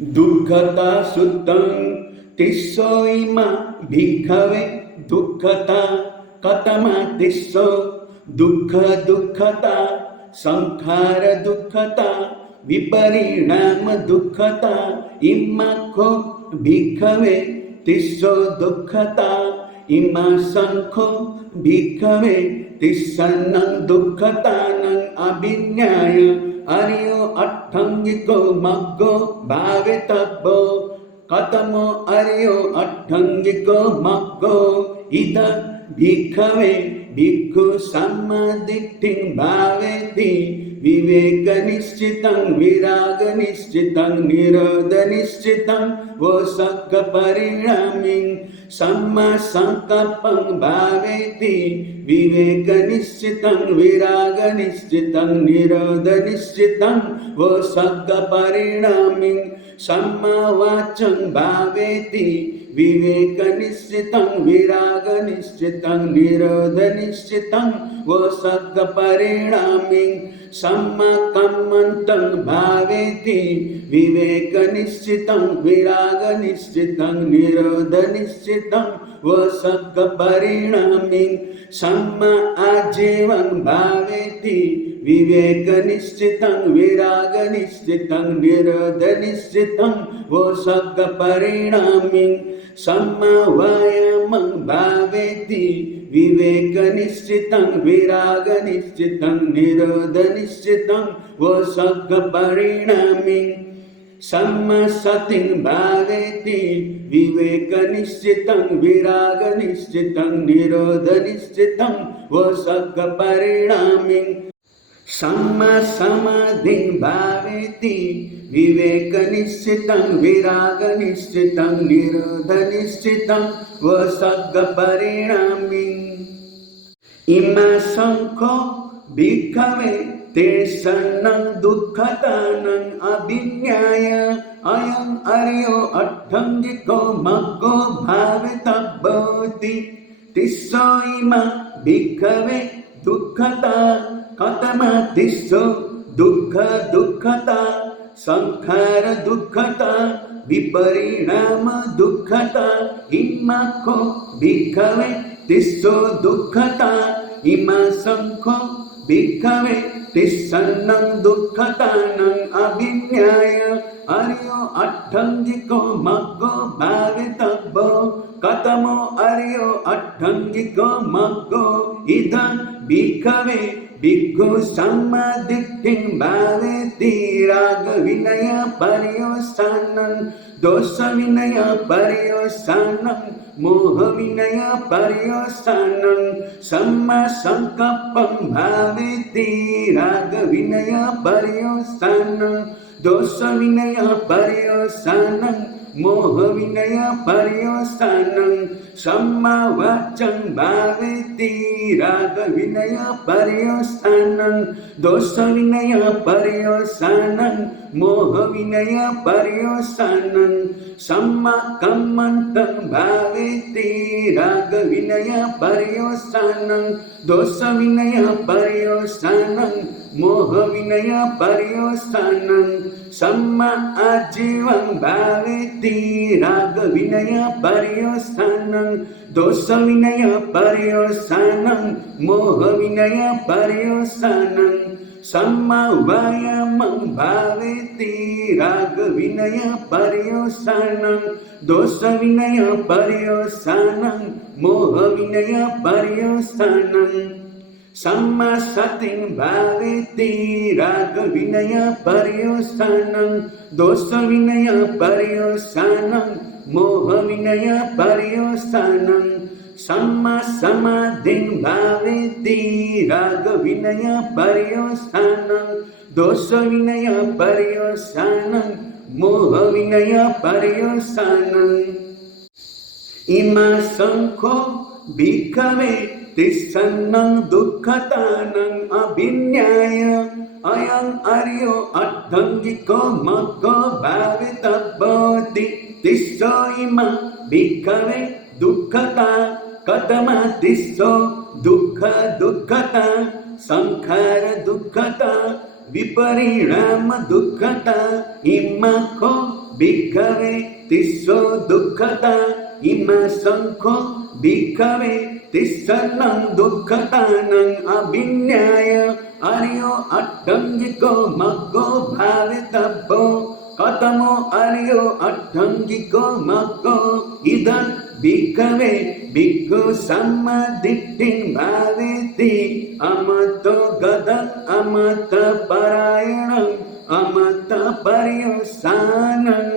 दुःखता सुतं तिस्सो इमा भिक्खवे दुःखता कतमा तिस्सो दुःखता संखार दुःखता विपरिणाम दुःखता इम्माखो भिक्खवे तिस्सो दुःखता इमा संखो भिक्खवे तिस्सन्नं दुःखतानं अभिज्ञाय अरियो अट्ठंगिको मग्गो भावितव्यो कतमो अरियो अट्ठंगिको मग्गो इद भिक्खवे भिक्खु सम्मादिट्ठिं भावेति विवेक निश्चितं विराग निश्चितं निरोध निश्चितं वो सक्क परिणामिं सम्मा संकल्पं भावेति विवेक निश्चितं विराग निश्चितं निरोध निश्चितं वो सक्क परिणामिं सम्मा वाचं भावेति विवेक निश्चितं विराग निश्चितं निरोध निश्चितं वो सक्क परिणामिं सम्मा कम्मन्तं भावेति विवेक निश्चितं विराग निश्चितं निरोध निश्चितं वो सक्क परिणामिं सम्मा आजीवं भावेति विवेक निश्चितं विराग निश्चितं निरोध निश्चितं वो सक्क परिणामिं सम्मा वायामं भावेति विवेक निश्चितं विराग निश्चितं निरोध निश्चितं वो सक्क परिणामिं सम्मा सतिं भावेति विवेक निश्चितं विराग निश्चितं निरोध निश्चितं वो सक्क परिणामिं सम्मा समाधिं भावेति विवेक निश्चितं विराग निश्चितं निरोध निश्चितं वो सक्क परिणामिं इमा संखो भिक्खवे तेषन्नं दुःखतानं अभिज्ञाय अयं अर्यो अट्ठंगिको मग्गो भावितव्योति तिस्सो इमा भिक्खवे दुःखता कतमा तिस्सो दुःखता संखार दुःखता विपरिणाम दुःखता इम्माखो भिक्खवे तिस्सो दुःखता इमा संखो भिक्खवे तिस्सन्नं दुःखतानं अभिज्ञाय अर्यो अट्ठंगिको मग्गो भावितव्यो कतमो अर्यो अट्ठंगिको मग्गो इद भिक्खवे भिक्खु सम्मादिट्ठिं भावेति राग विनय पर्योत्सानं दोष विनय पर्योत्सानं मोह विनय पर्योत्सानं सम्मा संकल्पं भावेति राग विनय पर्योत्सानं दोष विनय पर्योत्सानं मोह विनय पर्योत्सानं सम्मा वाचं भावेति राग विनय पर्योत्सानं दोष विनय पर्योत्सानं मोह विनय पर्योत्सानं सम्मा कम्मन्तं भावेति राग विनय पर्योत्सानं दोष विनय पर्योत्सानं मोह विनय पर्योत्सानं सम्मा आजीवं भावेति राग विनय पर्योत्सानं दोष विनय पर्योत्सानं मोह विनय पर्योत्सानं सम्मा वायामं भावेति राग विनय पर्योत्सानं दोष विनय पर्योत्सानं मोह विनय पर्योत्सानं सम्मा सतिं भावेति राग विनय पर्योत्सानं दोष विनय पर्योत्सानं मोह विनय पर्योत्सानं सम्मा समाधिं भावेति राग विनय पर्योत्सानं दोष विनय पर्योत्सानं मोह विनय पर्योत्सानं इमा संखो भिक्खवे तिस्सन्नं दुःखतानं अभिज्ञाय अयं अर्यो अट्ठंगिको मग्गो भावितव्योति तिस्सो इमा भिक्खवे दुःखता कतमा तिस्सो दुःखता संखार दुःखता विपरिणाम दुःखता इम्माखो भिक्खवे तिस्सो दुःखता इमा संखो भिक्खवे तिस्सन्नं दुःखतानं अभिन्याय अर्यो अट्टंगिको मग्गो भावितव्यो कतमो अर्यो अट्टंगिको मग्गो इदं भिक्खवे भिक्खु सम्मदिट्ठिं भावेति अमतो गदं अमत परायणं अमत पर्युसानं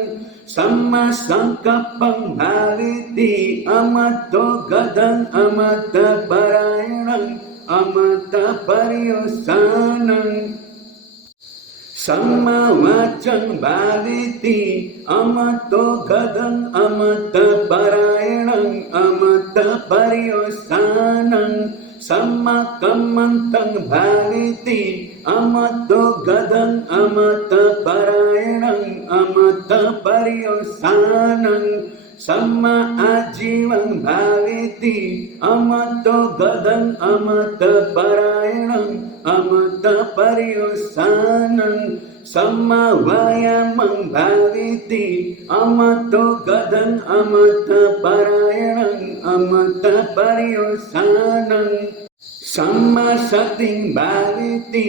सम्मा संकप्पं भावेति अमतो गदं अमत परायणं अमत पर्युसानं सम्मा वाचं भावेति अमतो गदं अमत परायणं अमत पर्युसानं सम्मा कम्मन्तं भावेति अमतो गदं अमत परायणं अमत पर्युसानं सम्मा आजीवं भावेति अमतो गदं अमत परायणं अमत पर्युसानं सम्मा वायामं भावेति अमतो गदं अमत परायणं अमत पर्युसानं सम्मा सतिं भावेति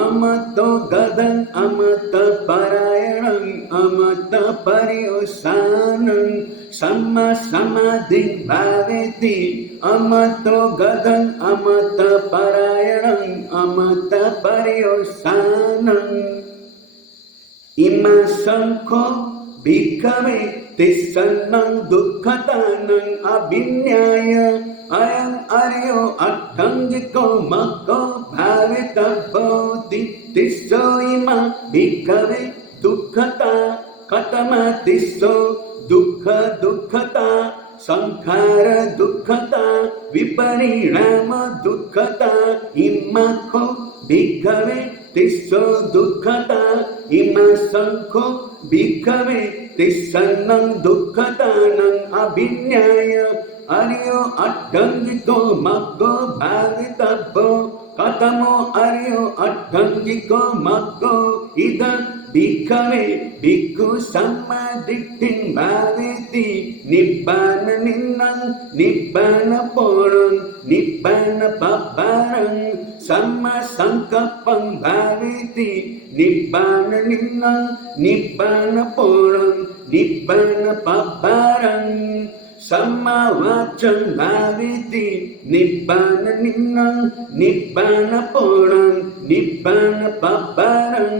अमतो गदं अमत परायणं अमत पर्युसानं सम्मा समाधिं भावेति अमतो गदं अमत परायणं अमत पर्युसानं इमा संखो भिक्खवे तिस्सन्नं दुःखतानं अभिन्याय अयं अर्यो अट्टंगिको मग्गो भावितव्यो तिस्सो इमा भिक्खवे दुःखता कतमा तिस्सो दुःख दुःखता संखार दुःखता विपरिणाम दुःखता इम्माखो भिक्खवे तिस्सो दुःखता इमा संखो भिक्खवे तिस्सन्नं दुःखतानं अभिन्याय अर्यो अट्टंगिको मग्गो भावितव्यो कतमो अर्यो अट्टंगिको मग्गो इदं भिक्खवे भिक्खु सम्मदिट्ठिं भावेति निब्बाननिन्नं निब्बानपोणं निब्बानपब्बारं सम्मा संकप्पं भावेति निब्बाननिन्नं निब्बानपोणं निब्बानपब्बारं सम्मा वाचं भावेति निब्बाननिन्नं निब्बानपोणं निब्बानपब्बारं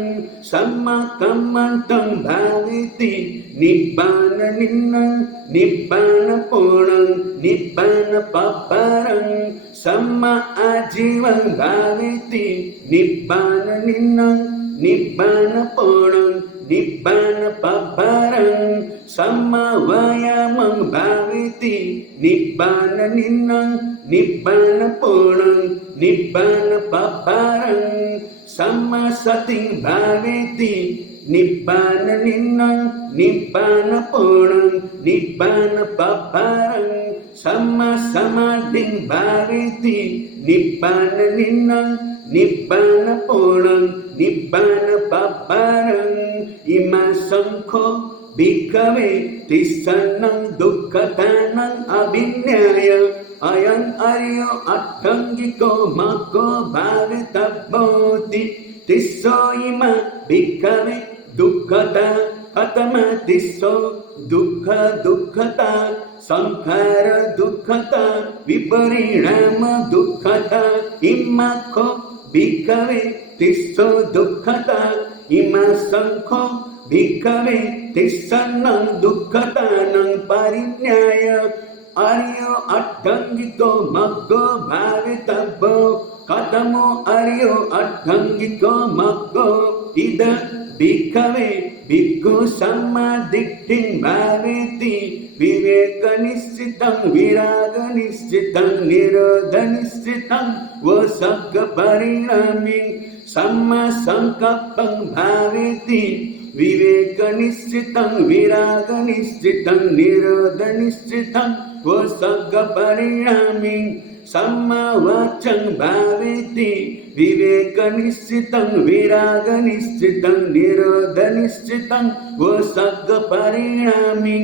सम्मा कम्मन्तं भावेति निब्बाननिन्नं निब्बानपोणं निब्बानपब्बारं सम्मा आजीवं भावेति निब्बाननिन्नं निब्बानपोणं निब्बानपब्बारं सम्मा वायामं भावेति निब्बाननिन्नं निब्बानपोणं निब्बानपब्बारं सम्मा सतिं भावेति निब्बाननिन्नं निब्बानपोणं निब्बानपब्बारं सम्मा समाधिं भावेति निब्बाननिन्नं निब्बानपोणं निब्बानपब्बारं इमा संखो भिक्खवे तिस्सन्नं दुःखतानं अभिन्याय अयं अर्यो अट्टंगिको मग्गो भावितव्यो तिस्सो इमा भिक्खवे दुःखता कतमा तिस्सो दुःख दुःखता संखार दुःखता विपरिणाम दुःखता इम्माखो भिक्खवे तिस्सो दुःखता इमा संखो भिक्खवे तिस्सन्नं दुःखतानं परिन्याय अर्यो अट्टंगिको मग्गो भावितव्यो कतमो अर्यो अट्टंगिको मग्गो इदं भिक्खवे भिक्खु सम्मदिट्ठिं भावेति विवेकनिश्चितं विरागनिश्चितं निरोधनिश्चितं वसग्गपरिणामिं सम्मा संकप्पं भावेति विवेकनिश्चितं विरागनिश्चितं निरोधनिश्चितं वसग्गपरिणामिं सम्मावाचं भावेति विवेकनिश्चितं विरागनिश्चितं निरोधनिश्चितं वसर्गपरिणामी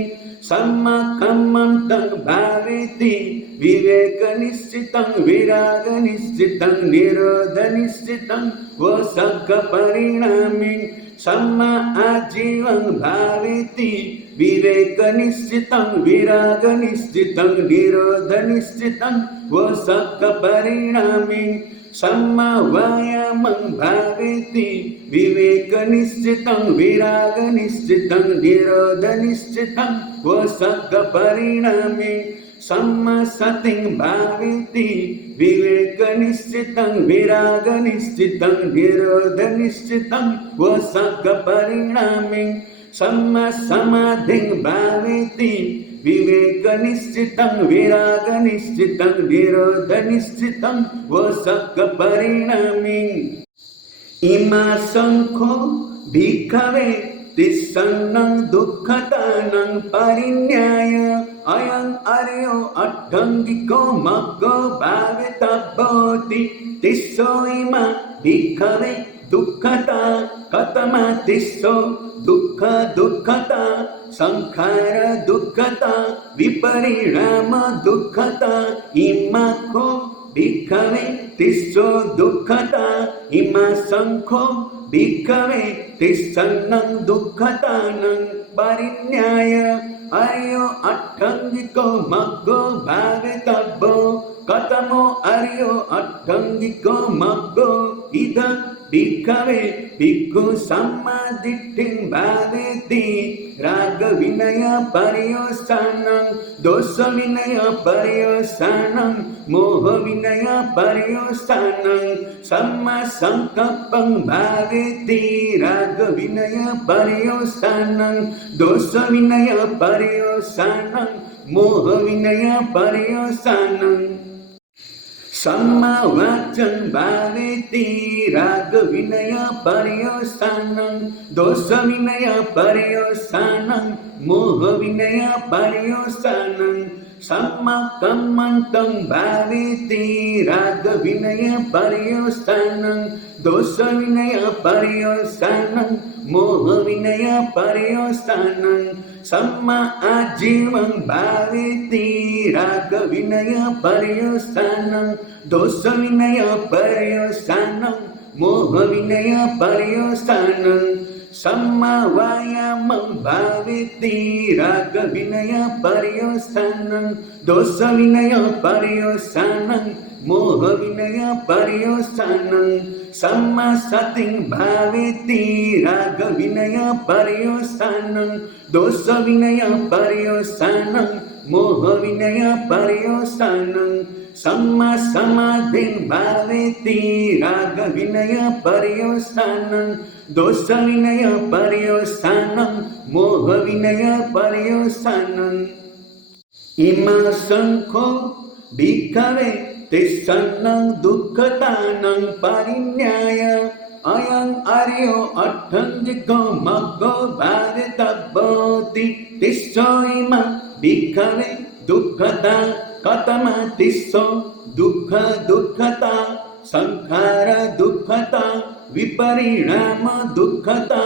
सम्मकम्मन्तं भावेति विवेकनिश्चितं विरागनिश्चितं निरोधनिश्चितं वसर्गपरिणामी सम्मा आजीवं भावेति विवेकनिश्चितं विरागनिश्चितं निरोधनिश्चितं वसर्गपरिणामी सम्मा वायामं भावेति विवेकनिश्चितं विरागनिश्चितं निरोधनिश्चितं वसर्गपरिणामी सम्मा सतिं भावेति विवेकनिश्चितं विरागनिश्चितं निरोधनिश्चितं वसर्गपरिणामी सम्मा समाधिं भावेति विवेकनिश्चितं विरागनिश्चितं निरोधनिश्चितं वसर्गपरिणामी इमा शंखो भिक्खवे तिस्सन्नं दुःखतानं परिन्याय अयं अर्यो अट्टङ्गिको मग्गो भावितव्योति तिस्सो इमा भिक्खवे दुःखता कतमा तिस्सो दुःख दुःखता संखार दुःखता विपरिणाम दुःखता इमाखो भिक्खवे तिस्सो दुःखता इमा शंखो भिक्खवे तिस्सन्नं दुःखतानं परिन्याय अर्यो अट्टङ्गिको मग्गो भावितव्यो कतमो अर्यो अट्टङ्गिको मग्गो इद भिक्खवे भिक्खु सम्मादिट्ठिं भावेति रागविनय पर्योसानं दोषविनय पर्योसानं मोहविनय पर्योसानं सम्मासंकल्पं भावेति रागविनय पर्योसानं दोषविनय पर्योसानं मोहविनय पर्योसानं सम्मावाचं भावेति रागविनय पर्योसानं दोषविनय पर्योसानं मोहविनय पर्योसानं सम्मकम्मन्तं भावेति रागविनय पर्योसानं दोषविनय पर्योसानं मोहविनय पर्योसानं सम्मा आजीवं भावेति रागविनय पर्योसानं दोषविनय पर्योसानं मोहविनय पर्योसानं सम्मा वायामं भावेति रागविनय पर्योसानं दोषविनय पर्योसानं मोहविनय पर्योसानं सम्मा सतिं भावेति रागविनय पर्योसानं दोषविनय पर्योसानं मोहविनय पर्योसानं सम्मा समाधिं भावेति रागविनय पर्योसानं दोषविनय पर्योसानं मोहविनय पर्योसानं इमा शंखो भिक्खवे तिस्सन्नं दुःखतानं परिन्याय अयं अर्यो अट्टङ्गिको मग्गो भावितव्योति तिस्सो इमा भिक्खवे दुःखता कतमा तिस्सो दुःख दुःखता संखार दुःखता विपरिणाम दुःखता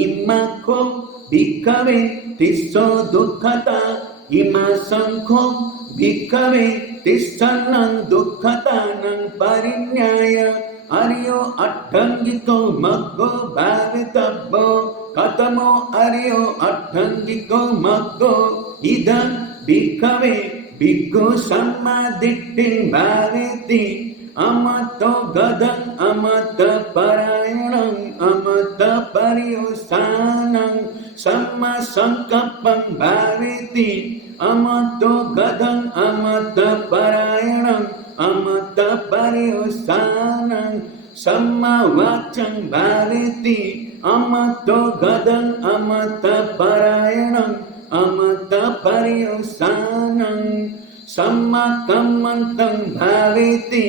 इमाखो भिक्खवे तिस्सो दुःखता इमा शंखो भिक्खवे तिस्सन्नं दुःखतानं परिन्याय अर्यो अट्टङ्गिको मग्गो भावितव्यो कतमो अर्यो अट्टङ्गिको मग्गो इद भिक्खवे भिक्खु सम्मादिट्ठिं भावेति अमतो गदं अमतपरायणं अमतपर्योसानं सम्मासंकल्पं भावेति अमतो गदं अमतपरायणं अमतपर्योसानं सम्मावाचं भावेति अमतो गदं अमतपरायणं अमतपर्योसानं सम्मकम्मन्तं भावेति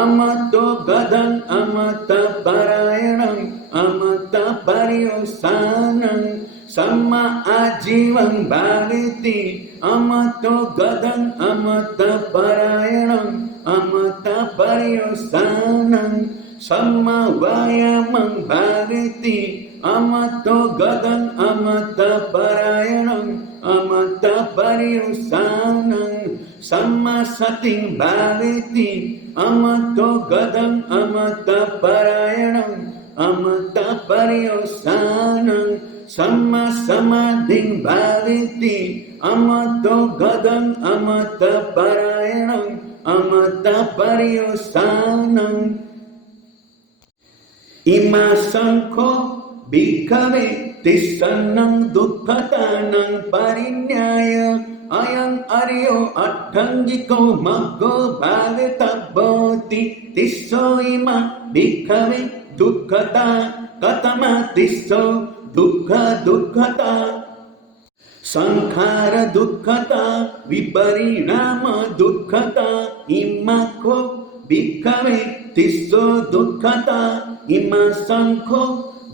अमतो गदं अमतपरायणं अमतपर्योसानं सम्मा आजीवं भावेति अमतो गदं अमत परायणं अमत पर्युत्थानं सम्मा वायामं भावेति अमतो गदं अमत परायणं अमत पर्युत्थानं सम्मा सतिं भावेति अमतो गदं अमत परायणं अमत पर्युत्थानं सम्मा समाधिं भावेति अमतो गदं अमत परायणं अमत पर्युत्थानं इमा शंखो भिक्खवे तिस्सन्नं दुःखतानं परिज्ञाय अयं अर्यो अट्ठङ्गिको मग्गो भावेतव्योति तिस्सो इमा भिक्खवे दुःखता कथमा तिस्सो दुःखता संखार दुःखता विपरिणाम दुःखता इमाखो भिक्खवे तिस्सो दुःखता इमा शंखो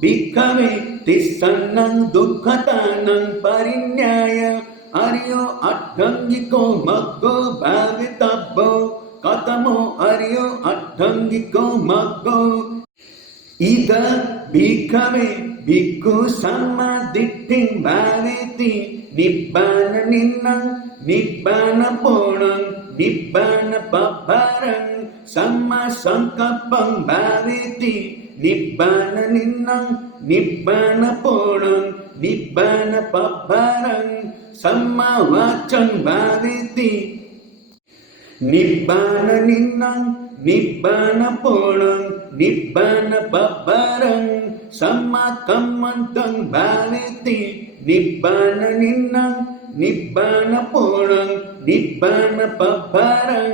भिक्खवे तिस्सन्नं दुःखतानं परिज्ञाय अर्यो अट्ठङ्गिको मग्गो भावितव्यो कथमो अर्यो अट्ठङ्गिको मग्गो इद भिक्खवे भिक्खु सम्मादिट्ठिं भावेति निब्बाननिन्नं निब्बानपूर्णं निब्बानपब्बारं सम्मा संकल्पं भावेति निब्बाननिन्नं निब्बानपूर्णं निब्बानपब्बारं सम्मा वाचं भावेति निब्बाननिन्नं निब्बानपूर्णं निब्बानपब्बारं सम्मा कम्मन्तं भावेति निब्बाननिन्नं निब्बानपूर्णं निब्बानपब्बारं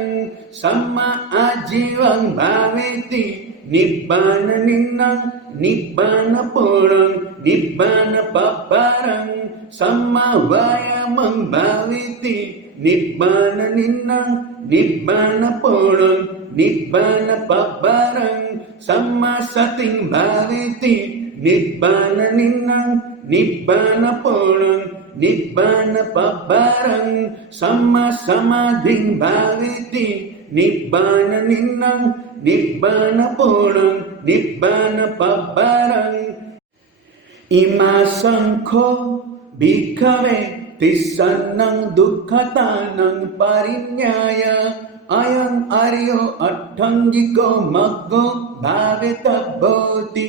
सम्मा आजीवं भावेति निब्बाननिन्नं निब्बानपूर्णं निब्बानपब्बारं सम्मा वायामं भावेति निब्बाननिन्नं निब्बानपूर्णं निब्बानपब्बारं सम्मा सतिं भावेति निब्बाननिन्नं निब्बानपूर्णं निब्बानपब्बारं सम्मा समाधिं भावेति निब्बाननिन्नं निब्बानपूर्णं निब्बानपब्बारं इमा शंखो भिक्खवे तिस्सन्नं दुःखतानं परिज्ञाय अयं अर्यो अट्ठङ्गिको मग्गो भावेतव्योति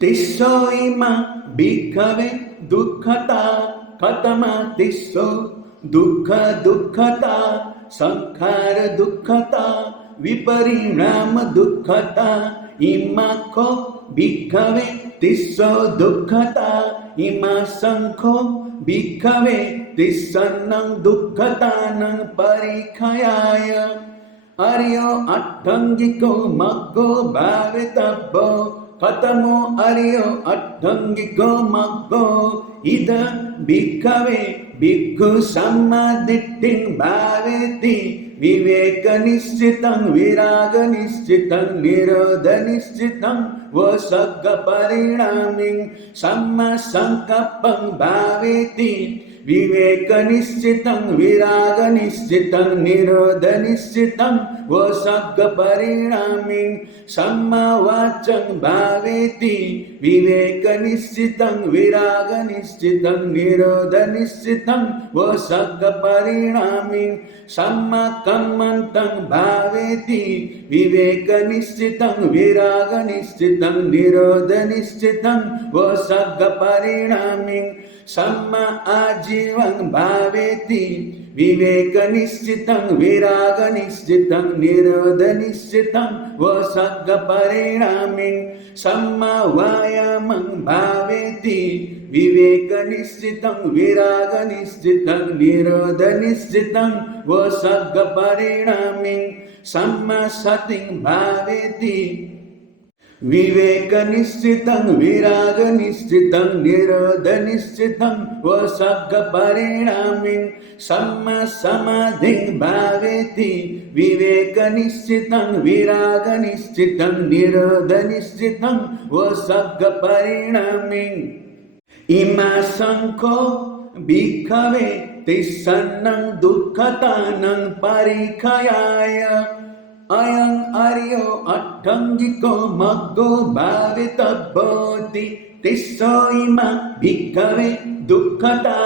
तिस्सो इमा भिक्खवे दुःखता कथमा तिस्सो दुःखता संखार दुःखता विपरिणाम दुःखता इमाखो भिक्खवे तिस्सो दुःखता इमा शंखो भिक्खवे तिस्सन्नं दुःखतानं परिख्याय अर्यो अट्ठङ्गिको मग्गो भावेतव्यो कथमो अर्यो अट्ठङ्गिको मग्गो इद भिक्खवे भिक्खु सम्मादिट्ठिं भावेति विवेकनिश्चितं विरागनिश्चितं निरोधनिश्चितं वसग्गपरिणामिं सम्मा संकल्पं भावेति विवेकनिश्चितं विरागनिश्चितं निरोधनिश्चितं वसग्गपरिणामिं सम्मा वाचं भावेति विवेकनिश्चितं विरागनिश्चितं निरोधनिश्चितं वसग्गपरिणामिं सम्मा कम्मन्तं भावेति विवेकनिश्चितं विरागनिश्चितं निरोधनिश्चितं वसग्गपरिणामिं सम्मा आजीवं भावेति विवेकनिश्चितं विरागनिश्चितं निरोधनिश्चितं वसग्गपरिणामिं सम्मा वायामं भावेति विवेकनिश्चितं विरागनिश्चितं निरोधनिश्चितं वसग्गपरिणामिं सम्मा सतिं भावेति विवेकनिश्चितं विरागनिश्चितं निरोधनिश्चितं वसग्गपरिणामिं सम्मा समाधिं भावेति विवेकनिश्चितं विरागनिश्चितं निरोधनिश्चितं वसग्गपरिणामिं Ima sangko bhikkhave tissannang dukkhatanang parikkhayaya ayang aryo attangiko maggo bhavitabhoti tisso ima bhikkhave dukkhata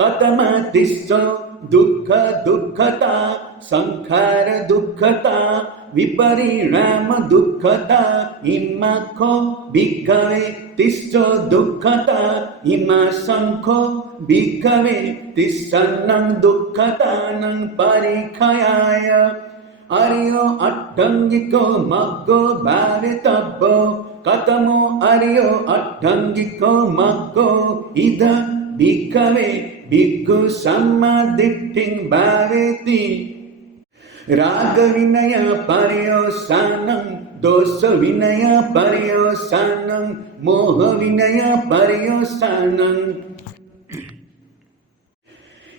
katama tisso dukkha dukkhata sankhara dukkhata viparinama dukkhata immakho bhikkhave tisso dukkata ima sankho bhikkhave tissannang dukkatanang parikkhayaya aryo attangiko maggo bhavitabbo katamo aryo attangiko maggo ida bhikkhave bhikkhu sammaditting bhaveti raga vinaya paryosanam dosa vinaya paryosanam moha vinaya paryosanam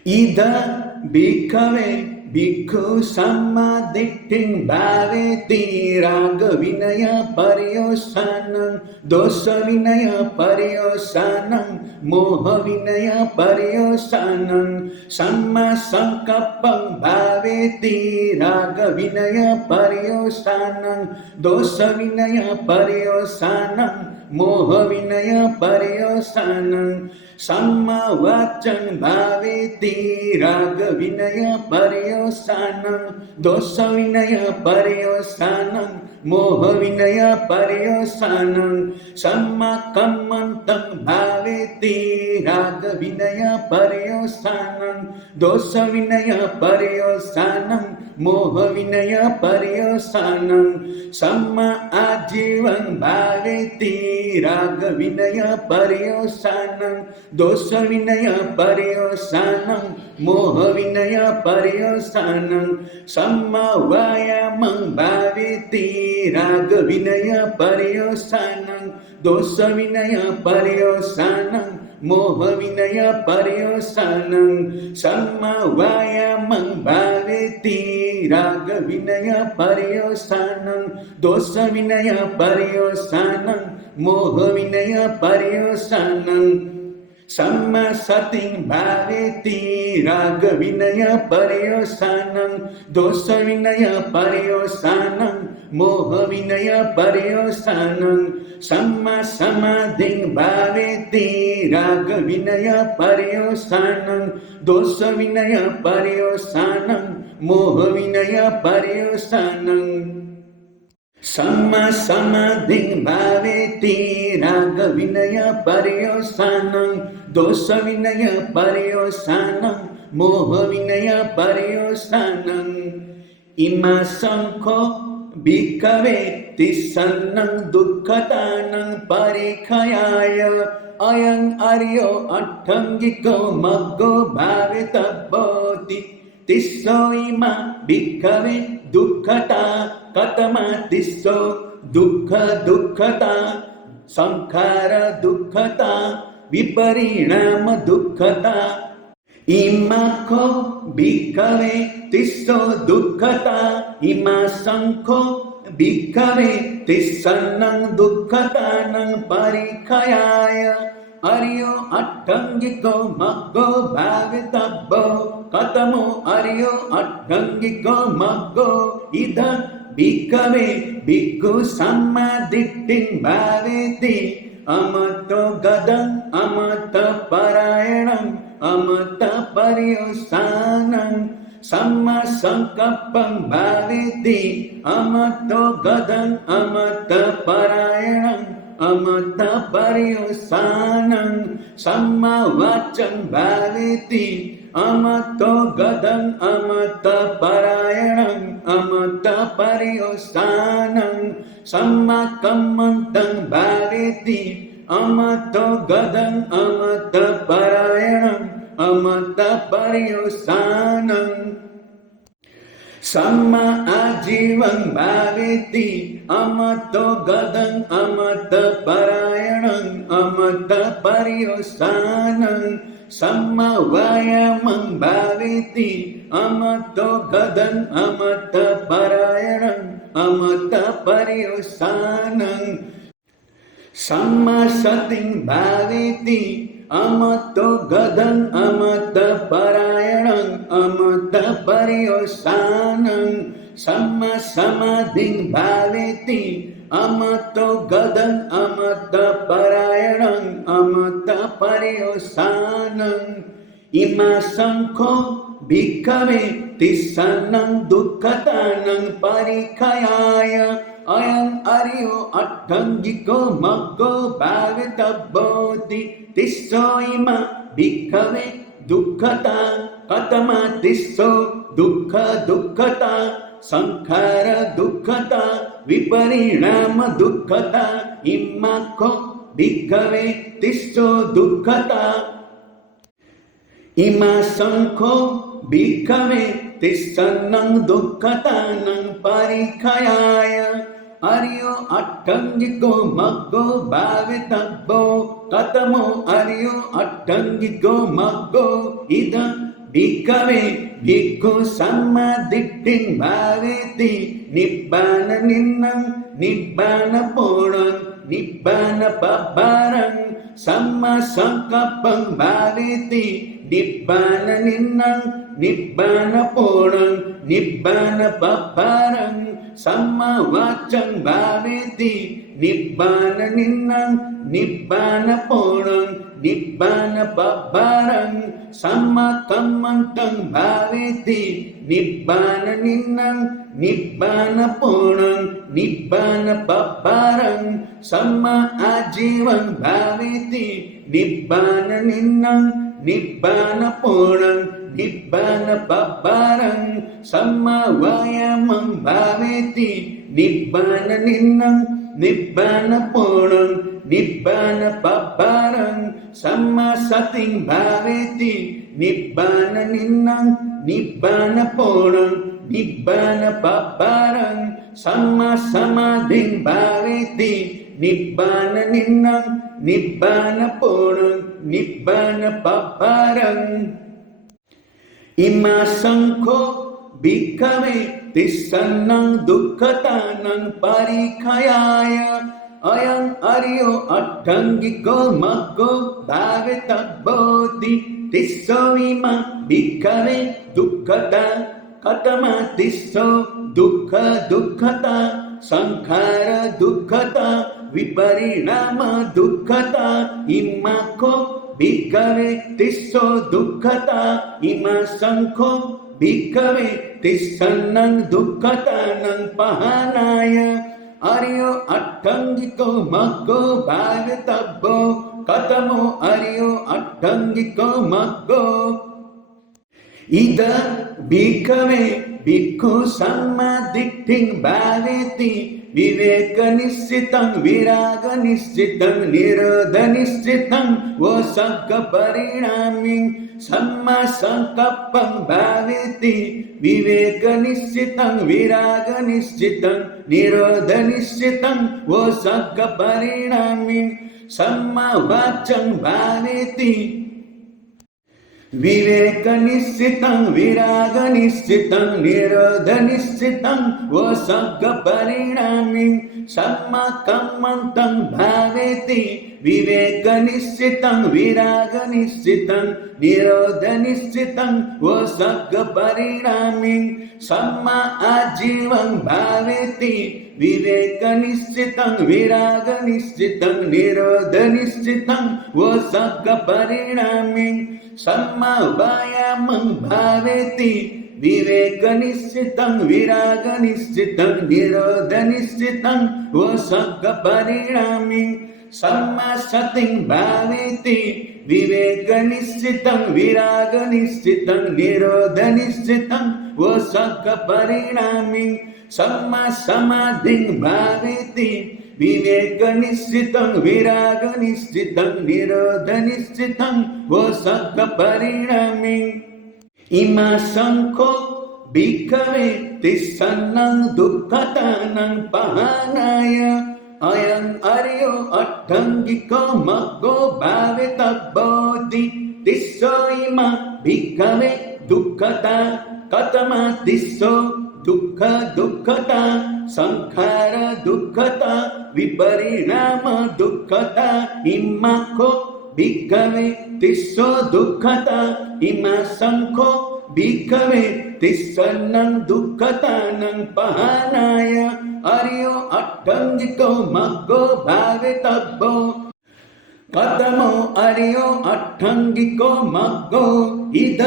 ida bhikkhave bhikkhu sammaditting bhaveti raga vinaya paryosanam dosa vinaya paryosanam moha vinaya paryosanam samma sankappam bhaveti raga vinaya paryosanam dosa vinaya paryosanam moha vinaya paryosanam samma vachang bhaveti raga vinaya paryosanam dosa vinaya paryosanam moha vinaya paryosanam samma kammantam bhaveti raga vinaya paryosanam dosa vinaya paryosanam moha vinaya paryosanam samma ajivan bhaveti raga vinaya paryosanam dosa vinaya paryosanam moha vinaya paryosanam samma vayamam bhaveti raga vinaya paryosanam dosa vinaya paryosanam moha vinaya paryosanam samma vayamam bhaveti raga vinaya paryosanam dosa vinaya paryosanam moha vinaya paryosanam samma sating bhaveti raga vinaya paryosanam dosa vinaya paryosanam moha vinaya paryosanam samma samadhing bhaveti raga vinaya paryosanam dosa vinaya paryosanam moha vinaya paryosanam samma samadhing bhaveti raga vinaya paryosanam dosa vinaya paryosanam moha vinaya paryosanam ima sankho bhikkhave tissannang dukkhatanang parikkhayaya ayang aryo attangiko maggo bhavitabhoti tisso ima bhikkhave dukkhata katama tisso dukkha dukkhata sankhara dukkhata viparinama dukkhata immakho bhikkhave tisso dukkhata ima sankho bhikkhave tissannang dukkatanang parikkhayaya aryo attangiko maggo bhavitabbo katamo aryo attangiko maggo ida bhikkhave bhikkhu sammaditting bhaveti amato gadam amata parayanam amata paryosanam samma sankappam bhaveti amato gadam amata parayanam amata paryosanam samma vacham bhaveti amato gadam amata parayanam amata paryosanam samma kammantam bhaveti amato gadam amata parayanam amata paryosanam samma ajivan bhaveti amato gadam amata parayanam amata paryosanam samma vayamam bhaveti amato gadam amata parayanam amata paryosanam Samma sating bhaveti amato gadang amata parayanang amata paryosanang samma samading bhaveti amato gadang amata parayanang amata paryosanang ima sangko bhikkhave tissanang dukkhatanang parikayaya ayam aryo attangiko maggo bhavitabhoti tisso ima bhikkhave dukkhata katama tisso dukkha dukkhata sankhara dukkhata viparinama dukkhata immakko bhikkhave tisso dukkhata ima sankho bhikkhave tissanang dukkatanang parikayaya aryo attangiko maggo bhavitabbo katamo aryo attangiko maggo ida bhikkhave bhikkhu sammaditting bhaveti nibbana ninnang nibbana ponang nibbana babbarang samma sankapang bhaveti nibbana ninnang nibbana ponang nibbana babbarang samma vachang bhaveti nibbana ninnang nibbana ponang nibbana babbarang samma kammantang bhaveti nibbana ninnang nibbana ponang nibbana babbarang samma ajivang bhaveti nibbana ninnang nibbana ponang nibbana babbarang samma vayamang bhaveti nibbana ninnang nibbana ponang nibbana babbarang samma sating bhaveti nibbana ninnang nibbana ponang nibbana babbarang samma samading bhaveti nibbana ninnang nibbana ponang nibbana babbarang ima sankho bhikkhave tissanang dukkatanang parikayaya ayam aryo attangiko maggo bhavitabhoti tisso ima bhikkhave dukkata katama tisso dukkha dukkhata sankhara dukkhata viparinama dukkhata immakko bhikkhave tisso dukkhata ima sankho bhikkhave tissannang dukkatanang pahanaya aryo attangiko maggo bhavitabbo katamo aryo attangiko maggo ida bhikkhave bhikkhu sammaditting bhaveti viveka nissitang viraga nissitang nirodha nissitang vosagga parinaming samma sankappang bhaveti viveka nissitang viraga nissitang nirodha nissitang vosagga parinaming samma vachang bhaveti viveka nissitang viraga nissitang nirodha nissitang vosagga parinaming samma kammantang bhaveti viveka nissitang viraga nissitang nirodha nissitang vosagga parinaming samma ajivang bhaveti viveka nissitang viraga nissitang nirodha nissitang vosagga parinaming samma vayamang bhaveti viveka nissitang viraga nissitang nirodha nissitang vosagga parinaming samma sating bhaveti viveka nissitang viraga nissitang nirodha nissitang vosagga parinaming samma samading bhaveti viveka nissitang viraga nissitang nirodha nissitang vosagga parinaming ima sankho bhikkhave tissanang dukkatanang pahanaya ayam aryo attangiko maggo bhavitabhoti tisso ima bhikkhave dukkata katama tisso दुःख दुःखता संखार दुःखता विपरिणाम दुःखता इम्माखो भिक्खवे तिस्सो दुःखता इमा संखो भिक्खवे तिस्सन्नं दुःखतानं पहानाय अर्यो अट्टंगिको मग्गो भावितव्यो कथमो अर्यो अट्टंगिको मग्गो इद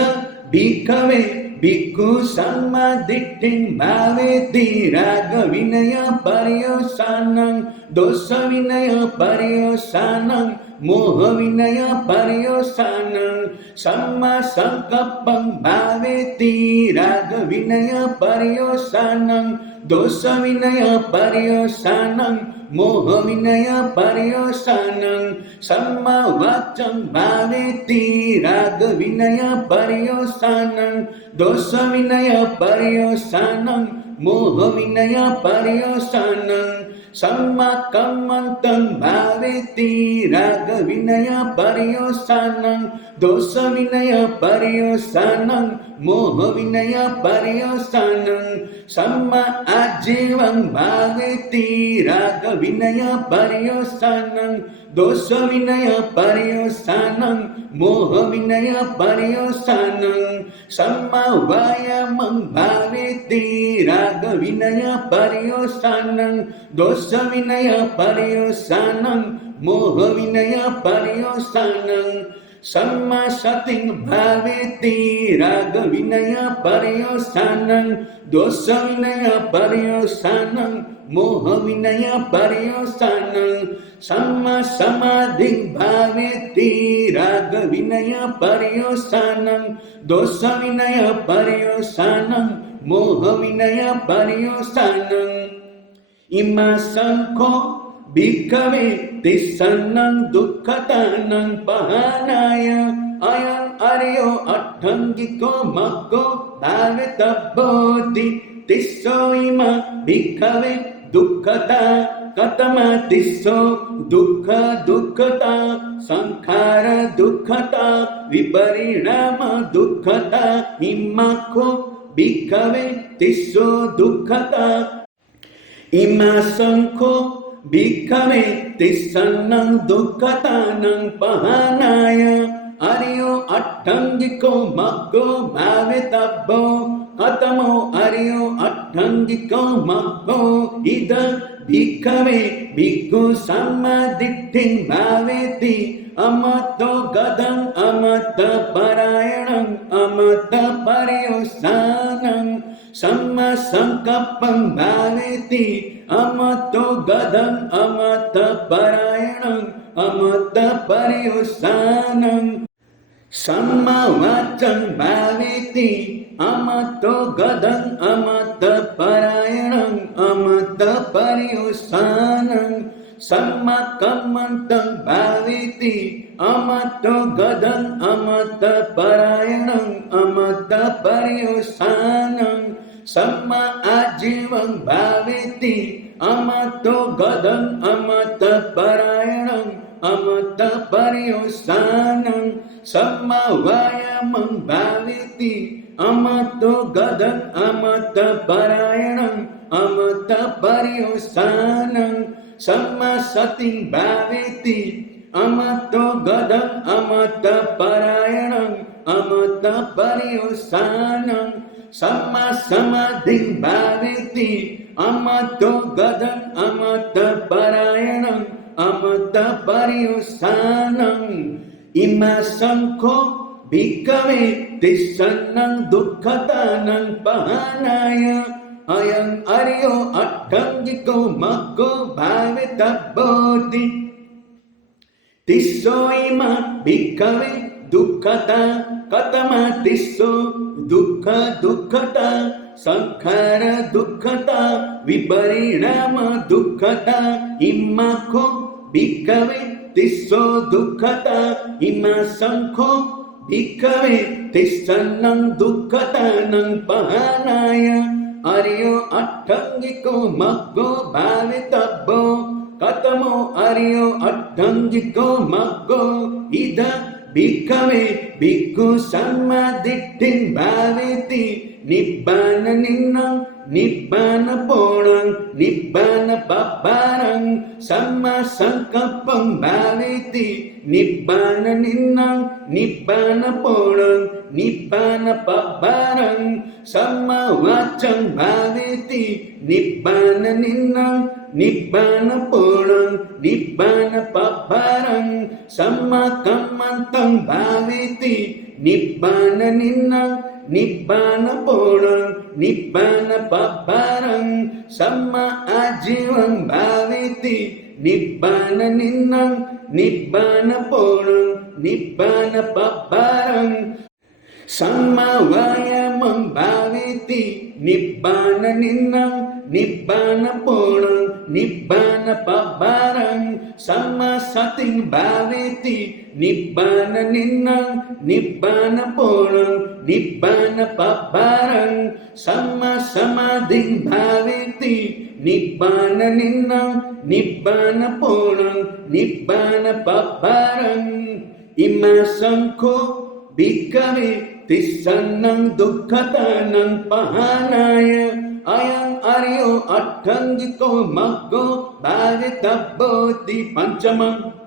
भिक्खवे भिक्खु सम्मादिट्ठिं भावेति रागविनय पर्यवसानं दोषविनय पर्यवसानं मोहविनय पर्यवसानं सम्मा संकप्पं भावेति रागविनय पर्यवसानं दोषविनय पर्यवसानं मोहविनय पर्यवसानं सम्मा वाचं भावेति रागविनय पर्यवसानं दोषविनय पर्यवसानं मोहविनय पर्यवसानं सम्मा कम्मन्तं भावेति रागविनय पर्यवसानं दोषविनय पर्यवसानं मोहविनय पर्यवसानं सम्मा आजीवं भावेति रागविनय पर्यवसानं दोषविनय पर्यवसानं मोहविनय पर्यवसानं सम्मा वायामं भावेति रागविनय पर्यवसानं दोषविनय पर्यवसानं मोहविनय पर्यवसानं सम्मा सतिं भावेति रागविनय पर्यवसानं दोषविनय पर्यवसानं मोहविनय पर्यवसानं सम्मा समाधिं भावेति रागविनय पर्यवसानं दोषविनय पर्यवसानं मोहविनय पर्यवसानं इमा संखो भिक्खवे तिस्सन्नं दुःखतानं पहानाय अयं अर्यो अट्टंगिको मग्गो भावितव्योति तिस्सो इमा भिक्खवे दुःखता कथमा तिस्सो दुःख दुःखता संखार दुःखता विपरिणाम दुःखता इम्माखो भिक्खवे तिस्सो दुःखता इमा संखो भिक्खवे तिस्सन्नं दुःखतानं पहानाय अर्यो अट्टंगिको मग्गो भावितव्यो कथमो अर्यो अट्टंगिको मग्गो इद भिक्खवे भिक्खु सम्मादिट्ठिं भावेति अमतो गदं अमतपरायणं अमतपर्यवसानं सम्मा संकप्पं भावेति अमतो गदं अमतपरायणं अमतपर्यवसानं सम्मा वाचं भावेति अमतो गदं अमतपरायणं अमतपर्यवसानं सम्मा कम्मन्तं भावेति अमतो गदं अमतपरायणं अमतपर्यवसानं सम्मा आजीवं भावेति अमतो गदं अमतपरायणं अमतपर्यवसानं सम्मा वायामं भावेति अमतो गदं अमतपरायणं अमतपर्यवसानं सम्मा सतिं भावेति अमतो गदं अमतपरायणं अमतपर्यवसानं सम्मा समाधिं भावेति अमतो गदं अमतपरायणं अमतपर्यवसानं इमा संखो भिक्खवे तिस्सन्नं दुःखतानं पहानाय अयं अर्यो अट्टंगिको मग्गो भावितव्योति तिस्सो इमा भिक्खवे दुःखता कथमा तिस्सो दुःख दुःखता संखार दुःखता विपरिणाम दुःखता इम्माखो भिक्खवे तिस्सो दुःखता इमा संखो भिक्खवे तिस्सन्नं दुःखतानं पहानाय अर्यो अट्टंगिको मग्गो भावितव्यो कथमो अर्यो अट्टंगिको मग्गो इद भिक्खवे भिक्खु सम्मादिट्ठिं भावेति निब्बाननिन्नं nibbana ponang nibbana babbarang samma sankapang bhaviti nibbana ninnang nibbana ponang nibbana babbarang samma vachang bhaviti nibbana ninnang nibbana ponang nibbana babbarang samma kammantang bhaviti nibbana ninnang nibbana ponang nibbana babbarang samma ajivang bhaviti nibbana ninnang nibbana ponang nibbana babbarang samma vayamang bhaviti nibbana ninnang nibbana ponang nibbana babbarang samma sating bhaviti nibbana ninnang nibbana ponang nibbana babbarang samma samadhing bhaviti nibbana ninnang nibbana ponang nibbana babbarang imasangko bhikkhave tissannang dukkhatanang pahanaya ayang aryo attangiko maggo bhavitabbo di pancamang